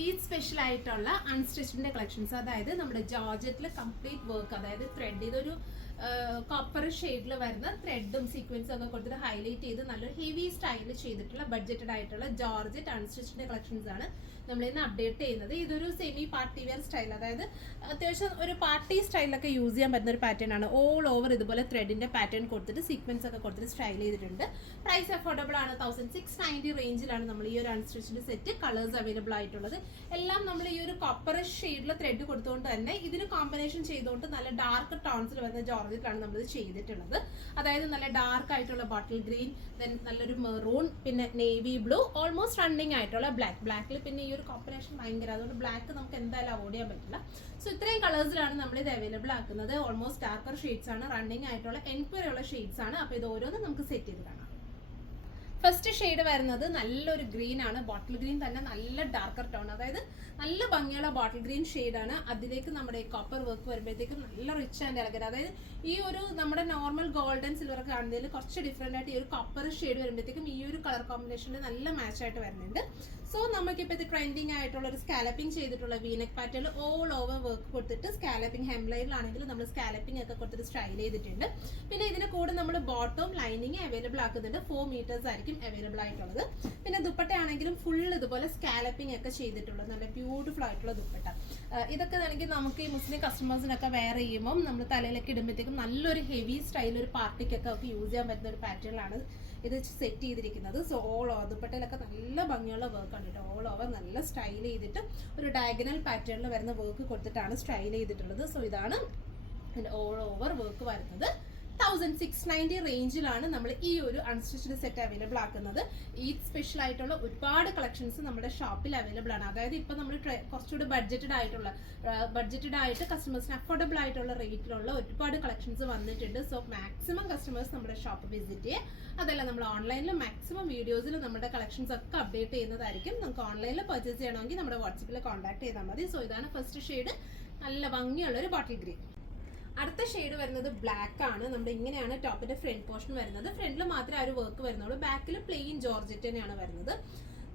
ഈ സ്പെഷ്യൽ ആയിട്ടുള്ള അൺസ്റ്റിച്ചിന്റെ കളക്ഷൻസ്, അതായത് നമ്മുടെ ജോർജറ്റിൽ കംപ്ലീറ്റ് വർക്ക്, അതായത് ത്രെഡ്, ഇതൊരു കോപ്പർ ഷെയ്ഡിൽ വരുന്ന ത്രെഡും സീക്വൻസും ഒക്കെ കൊടുത്തിട്ട് ഹൈലൈറ്റ് ചെയ്ത് നല്ലൊരു ഹെവി സ്റ്റൈലിൽ ചെയ്തിട്ടുള്ള ബഡ്ജറ്റഡ് ആയിട്ടുള്ള ജോർജറ്റ് അൺസ്റ്റിച്ചിന്റെ കളക്ഷൻസ് ആണ് നമ്മൾ ഇന്ന് അപ്ഡേറ്റ് ചെയ്യുന്നത്. ഇതൊരു സെമി പാർട്ടി വെയർ സ്റ്റൈൽ, അതായത് അത്യാവശ്യം ഒരു പാർട്ടി സ്റ്റൈലൊക്കെ യൂസ് ചെയ്യാൻ പറ്റുന്ന ഒരു പാറ്റേൺ ആണ്. ഓൾ ഓവർ ഇതുപോലെ ത്രെഡിന്റെ പാറ്റേൺ കൊടുത്തിട്ട് സീക്വൻസ് ഒക്കെ കൊടുത്തിട്ട് സ്റ്റൈൽ ചെയ്തിട്ടുണ്ട്. പ്രൈസ് അഫോർഡബിൾ ആണ്. 1690 റേഞ്ചിലാണ് നമ്മൾ ഈ ഒരു അൺസ്റ്റിച്ചിന്റെ സെറ്റ്. കളേഴ്സ് അവൈലബിൾ ആയിട്ടുള്ളത് എല്ലാം നമ്മൾ ഈ ഒരു കോപ്പർ ഷെയ്ഡിലെ ത്രെഡ് കൊടുത്തുകൊണ്ട് തന്നെ ഇതിന് കോമ്പിനേഷൻ ചെയ്തുകൊണ്ട് നല്ല ഡാർക്ക് ടോൺസിൽ വരുന്ന ജോർജറ്റിലാണ് നമ്മൾ ഇത് ചെയ്തിട്ടുള്ളത്. അതായത് നല്ല ഡാർക്ക് ആയിട്ടുള്ള ബോട്ടിൽ ഗ്രീൻ, ദെൻ നല്ലൊരു മെറൂൺ, പിന്നെ നേവി ബ്ലൂ, ഓൾമോസ്റ്റ് റണ്ണിങ് ആയിട്ടുള്ള ബ്ലാക്കിൽ പിന്നെ ഈ ഒരു കോമ്പിനേഷൻ ഭയങ്കര, അതുകൊണ്ട് ബ്ലാക്ക് നമുക്ക് എന്തായാലും അവോയ്ഡ് ചെയ്യാൻ പറ്റില്ല. സോ ഇത്രയും കളേഴ്സിലാണ് നമ്മൾ ഇത് അവൈലബിൾ ആക്കുന്നത്. ഓൾമോസ്റ്റ് ഡാർക്കർ ഷെയ്ഡ്സ് ആണ്, റണ്ണിങ് ആയിട്ടുള്ള എൻക്വയറി ഉള്ള ഷെയ്ഡ്സ് ആണ്. അപ്പോൾ ഇത് ഓരോന്നും നമുക്ക് സെറ്റ് ചെയ്ത് കാണാം. ഫസ്റ്റ് ഷെയ്ഡ് വരുന്നത് നല്ലൊരു ഗ്രീൻ ആണ്. ബോട്ടിൽ ഗ്രീൻ തന്നെ നല്ല ഡാർക്കർ ടോൺ, അതായത് നല്ല ഭംഗിയുള്ള ബോട്ടിൽ ഗ്രീൻ ഷെയ്ഡാണ്. അതിലേക്ക് നമ്മുടെ കോപ്പർ വർക്ക് വരുമ്പോഴത്തേക്കും നല്ല റിച്ച് ആൻഡ് എലഗന്റ്, അതായത് ഈ ഒരു നമ്മുടെ നോർമൽ ഗോൾഡൻ സിൽവർ ഒക്കെ കാണുന്നതിൽ കുറച്ച് ഡിഫറെന്റ് ആയിട്ട് ഈ ഒരു കോപ്പർ ഷെയ്ഡ് വരുമ്പോഴത്തേക്കും ഈ ഒരു കളർ കോമ്പിനേഷനിൽ നല്ല മാച്ച് ആയിട്ട് വരുന്നുണ്ട്. സോ നമുക്കിപ്പോൾ ഇത് ട്രെൻഡിങ് ആയിട്ടുള്ള ഒരു സ്കാലപ്പിംഗ് ചെയ്തിട്ടുള്ള V-neck pattern all over work കൊടുത്തിട്ട് സ്കാലപ്പിംഗ് ഹെംലൈനിലാണെങ്കിലും നമ്മൾ സ്കാലപ്പിംഗ് ഒക്കെ കൊടുത്തിട്ട് സ്റ്റൈൽ ചെയ്തിട്ടുണ്ട്. പിന്നെ ഇതിന് കൂടെ നമ്മൾ ബോട്ടം ലൈനിങ് അവൈലബിൾ ആക്കുന്നുണ്ട്. 4 മീറ്റേഴ്സ് ആയിരിക്കും അവൈലബിൾ ആയിട്ടുള്ളത്. പിന്നെ ദുപ്പട്ട ആണെങ്കിലും ഫുൾ ഇതുപോലെ സ്കാലപ്പിംഗ് ഒക്കെ ചെയ്തിട്ടുള്ളത് നല്ല ബ്യൂട്ടിഫുൾ ആയിട്ടുള്ള ദുപ്പട്ട. ഇതൊക്കെ ആണെങ്കിൽ നമുക്ക് ഈ മുസ്ലിം കസ്റ്റമേഴ്സിനൊക്കെ വെയർ ചെയ്യുമ്പോൾ നമ്മൾ തലയിലൊക്കെ ഇടുമ്പോഴത്തേക്കും നല്ലൊരു ഹെവി സ്റ്റൈൽ ഒരു പാർട്ടിക്കൊക്കെ ഒക്കെ യൂസ് ചെയ്യാൻ പറ്റുന്ന ഒരു പാറ്റേണിലാണ് ഇത് സെറ്റ് ചെയ്തിരിക്കുന്നത്. സോ ഓൾ ഓവർ ദുപ്പട്ടയിലൊക്കെ നല്ല ഭംഗിയുള്ള വർക്കാണ് കേട്ടോ. ഓൾ ഓവർ നല്ല സ്റ്റൈൽ ചെയ്തിട്ട് ഒരു ഡയഗണൽ പാറ്റേണിൽ വരുന്ന വർക്ക് കൊടുത്തിട്ടാണ് സ്റ്റൈൽ ചെയ്തിട്ടുള്ളത്. സോ ഇതാണ് ഓൾ ഓവർ വർക്ക് വരുന്നത്. 1690 റേഞ്ചിലാണ് നമ്മൾ ഈ ഒരു അൺസ്റ്റിച്ച്ഡ് സെറ്റ് അവൈലബിൾ ആക്കുന്നത്. ഈ സ്പെഷ്യൽ ആയിട്ടുള്ള ഒരുപാട് കളക്ഷൻസ് നമ്മുടെ ഷോപ്പിൽ അവൈലബിൾ ആണ്. അതായത് ഇപ്പൊ നമ്മൾ കുറച്ചുകൂടി ബഡ്ജറ്റഡ് ആയിട്ട് കസ്റ്റമേഴ്സിന് അഫോർഡബിൾ ആയിട്ടുള്ള റേറ്റിലുള്ള ഒരുപാട് കളക്ഷൻസ് വന്നിട്ടുണ്ട്. സോ മാക്സിമം കസ്റ്റമേഴ്സ് നമ്മുടെ ഷോപ്പ് വിസിറ്റ് ചെയ്യുക. അതല്ല, നമ്മൾ ഓൺലൈനിൽ മാക്സിമം വീഡിയോസിൽ നമ്മുടെ കളക്ഷൻസ് ഒക്കെ അപ്ഡേറ്റ് ചെയ്യുന്നതായിരിക്കും. നമുക്ക് ഓൺലൈനിൽ പർച്ചേസ് ചെയ്യണമെങ്കിൽ നമ്മുടെ വാട്സപ്പിൽ കോൺടാക്ട് ചെയ്താൽ മതി. സോ ഇതാണ് ഫസ്റ്റ് ഷെയ്ഡ്, നല്ല ഭംഗിയുള്ള ഒരു ബോട്ടിൽ ഗ്രീൻ. അടുത്ത ഷെയ്ഡ് വരുന്നത് ബ്ലാക്ക് ആണ്. നമ്മുടെ ഇങ്ങനെയാണ് ടോപ്പിന്റെ ഫ്രണ്ട് പോർഷൻ വരുന്നത്. ഫ്രണ്ടിൽ മാത്രമേ ആ ഒരു വർക്ക് വരുന്നുള്ളൂ. ബാക്കിൽ പ്ലെയിൻ ജോർജറ്റ് തന്നെയാണ് വരുന്നത്.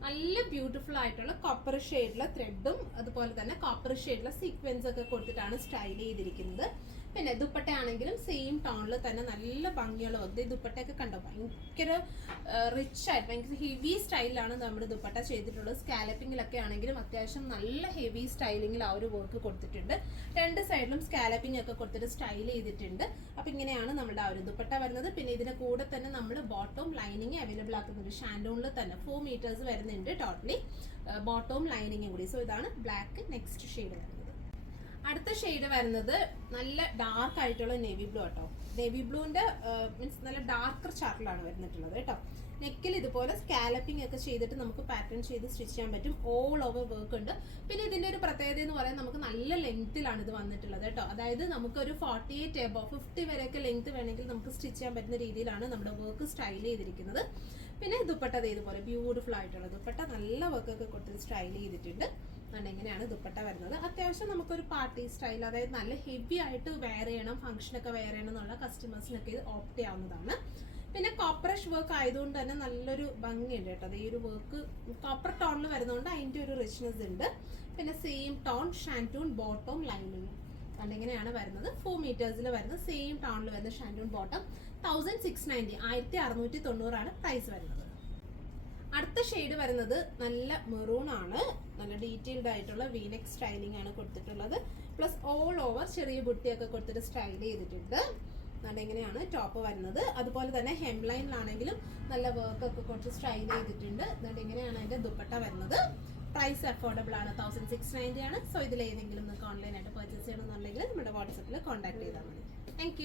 നല്ല ബ്യൂട്ടിഫുൾ ആയിട്ടുള്ള കോപ്പർ ഷെയ്ഡിലെ ത്രെഡും അതുപോലെ തന്നെ കോപ്പർ ഷെയ്ഡിലെ സീക്വൻസ് ഒക്കെ കൊടുത്തിട്ടാണ് സ്റ്റൈൽ ചെയ്തിരിക്കുന്നത്. പിന്നെ ദുപ്പട്ട ആണെങ്കിലും സെയിം ടോണിൽ തന്നെ നല്ല ഭംഗിയുള്ള വർക്ക്. ദുപ്പട്ടയൊക്കെ കണ്ടോ, ഭയങ്കര റിച്ച് ആയിട്ട് ഭയങ്കര ഹെവി സ്റ്റൈലിലാണ് നമ്മുടെ ദുപ്പട്ട ചെയ്തിട്ടുള്ളത്. സ്കാലപ്പിങ്ങിലൊക്കെ ആണെങ്കിലും അത്യാവശ്യം നല്ല ഹെവി സ്റ്റൈലിങ്ങിൽ ആ ഒരു വർക്ക് കൊടുത്തിട്ടുണ്ട്. രണ്ട് സൈഡിലും സ്കാലപ്പിംഗ് ഒക്കെ കൊടുത്തിട്ട് സ്റ്റൈൽ ചെയ്തിട്ടുണ്ട്. അപ്പം ഇങ്ങനെയാണ് നമ്മുടെ ആ ഒരു ദുപ്പട്ട വരുന്നത്. പിന്നെ ഇതിന്റെ കൂടെ തന്നെ നമ്മൾ ബോട്ടം ലൈനിങ് അവൈലബിൾ ആക്കുന്നുണ്ട്. ഷാൻഡോണിൽ തന്നെ 4 മീറ്റേഴ്സ് വരുന്നുണ്ട് ടോട്ടലി, ബോട്ടവും ലൈനിങ്ങും കൂടി. സോ ഇതാണ് ബ്ലാക്ക്. നെക്സ്റ്റ് ഷെയ്ഡ് വരുന്നത്. അടുത്ത ഷെയ്ഡ് വരുന്നത് നല്ല ഡാർക്ക് ആയിട്ടുള്ള നേവി ബ്ലൂ കേട്ടോ. നേവി ബ്ലൂവിന്റെ മീൻസ് നല്ല ഡാർക്കർ ചാർട്ടിലാണ് വരുന്നിട്ടുള്ളത് കേട്ടോ. നെക്കിൽ ഇതുപോലെ സ്കാലപ്പിംഗ് ഒക്കെ ചെയ്തിട്ട് നമുക്ക് പാറ്റേൺ ചെയ്ത് സ്റ്റിച്ച് ചെയ്യാൻ പറ്റും. ഓൾ ഓവർ വർക്ക് ഉണ്ട്. പിന്നെ ഇതിന്റെ ഒരു പ്രത്യേകത എന്ന് പറയുന്നത് നമുക്ക് നല്ല ലെങ്ത്തിലാണ് ഇത് വന്നിട്ടുള്ളത് കേട്ടോ. അതായത് നമുക്കൊരു 48 എബോ 50 വരെയൊക്കെ ലെങ്ത് വേണമെങ്കിൽ നമുക്ക് സ്റ്റിച്ച് ചെയ്യാൻ പറ്റുന്ന രീതിയിലാണ് നമ്മുടെ വർക്ക് സ്റ്റൈൽ ചെയ്തിരിക്കുന്നത്. പിന്നെ ദുപ്പട്ട ഇതുപോലെ ബ്യൂട്ടിഫുൾ ആയിട്ടുള്ള ദുപ്പട്ട നല്ല വർക്കൊക്കെ കൊടുത്തിട്ട് സ്റ്റൈൽ ചെയ്തിട്ടുണ്ട്. ഇങ്ങനെയാണ് ദുപ്പട്ട വരുന്നത്. അത്യാവശ്യം നമുക്കൊരു പാർട്ടി സ്റ്റൈൽ, അതായത് നല്ല ഹെവി ആയിട്ട് വെയർ ചെയ്യണം, ഫംഗ്ഷനൊക്കെ വെയർ ചെയ്യണം എന്നുള്ള കസ്റ്റമേഴ്സിനൊക്കെ ഇത് ഓപ്റ്റ് ചെയ്യാവുന്നതാണ്. പിന്നെ കോപ്പറഷ് വർക്ക് ആയതുകൊണ്ട് തന്നെ നല്ലൊരു ഭംഗിയുണ്ട് കേട്ടോ. ഈ ഒരു വർക്ക് കോപ്പർ ടോണിൽ വരുന്നതുകൊണ്ട് അതിൻ്റെ ഒരു റിച്ച്നെസ് ഉണ്ട്. പിന്നെ same tone shantoon bottom lining ഇങ്ങനെയാണ് വരുന്നത്. 4 മീറ്റേഴ്സിൽ വരുന്ന സെയിം ടോണിൽ വരുന്ന ഷാൻറ്റൂൺ ബോട്ടം 1690 1690 പ്രൈസ് വരുന്നത്. അടുത്ത ഷെയ്ഡ് വരുന്നത് നല്ല മെറൂൺ ആണ്. നല്ല ഡീറ്റെയിൽഡ് ആയിട്ടുള്ള വീനെക്ക് സ്റ്റൈലിംഗ് ആണ് കൊടുത്തിട്ടുള്ളത്. പ്ലസ് ഓൾ ഓവർ ചെറിയ ബുട്ടിയൊക്കെ കൊടുത്തിട്ട് സ്റ്റൈൽ ചെയ്തിട്ടുണ്ട്. ഇങ്ങനെയാണ് ടോപ്പ് വരുന്നത്. അതുപോലെ തന്നെ ഹെംലൈനിലാണെങ്കിലും നല്ല വർക്ക് ഒക്കെ കൊടുത്ത് സ്റ്റൈൽ ചെയ്തിട്ടുണ്ട്. ഇങ്ങനെയാണ് അതിന്റെ ദുപ്പട്ട വരുന്നത്. പ്രൈസ് അഫോർഡബിൾ ആണ്. 1690 ആണ്. സോ ഇതിൽ ഏതെങ്കിലും നിങ്ങൾക്ക് ഓൺലൈനായിട്ട് പർച്ചേസ് ചെയ്യണമെന്നുണ്ടെങ്കിൽ നമ്മുടെ വാട്സപ്പിൽ കോൺടാക്ട് ചെയ്താൽ മതി. താങ്ക്